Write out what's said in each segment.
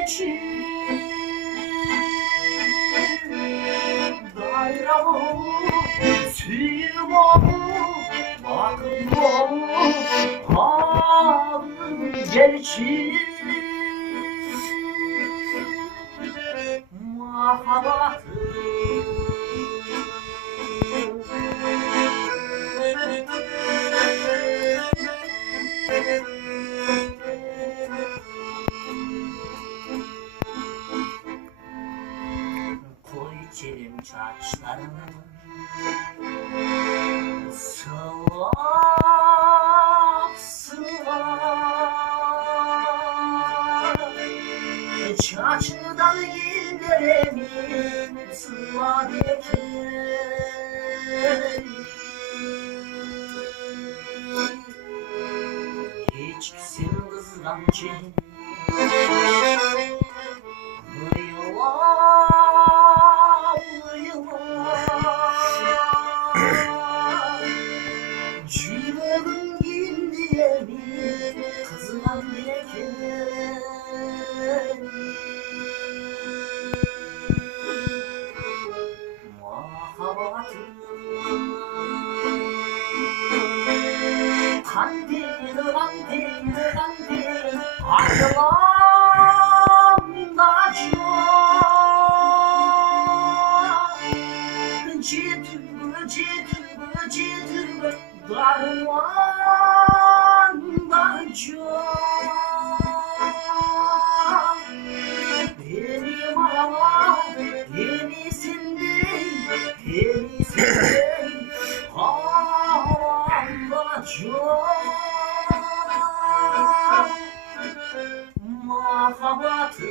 geçir bayramı suyum bakım ağır geçir muhabbetı koy içerim çarşılarını sıvap sıvap çarşıdan giyindiremin sıvap hiç kim kızdan çin Cüvelin gindiye bir kızılan yeken muhabbatım kandil kandil kandil ayrılamda çok ciddi darmandan çok benim ama yenisinden havamda çok muhabbatım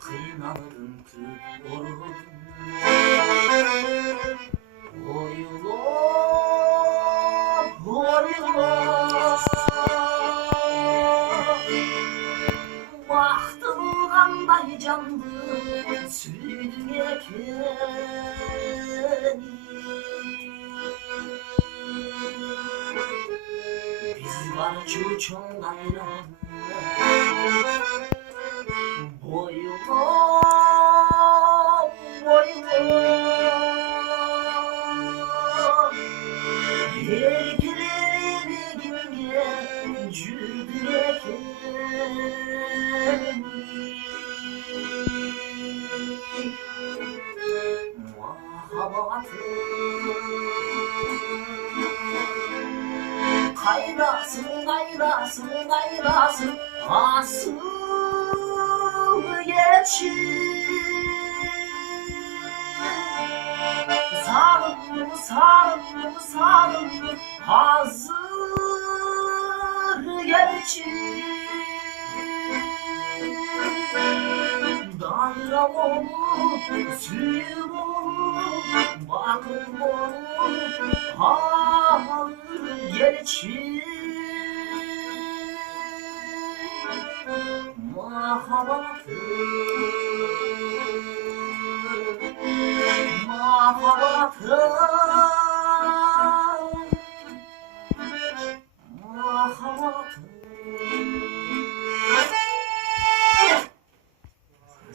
kıynalarım kırılır boyula baktım kanday canlı sürdün ekeni biz var çocuğunlayla boyula herkileri gibi cüdüreken muhabbatım kaynasın kaynasın kaynasın asıl geçir sarım sarım sarım hazır geçir dayram olur suyum olur bakım olur ağır geçir muhabbatım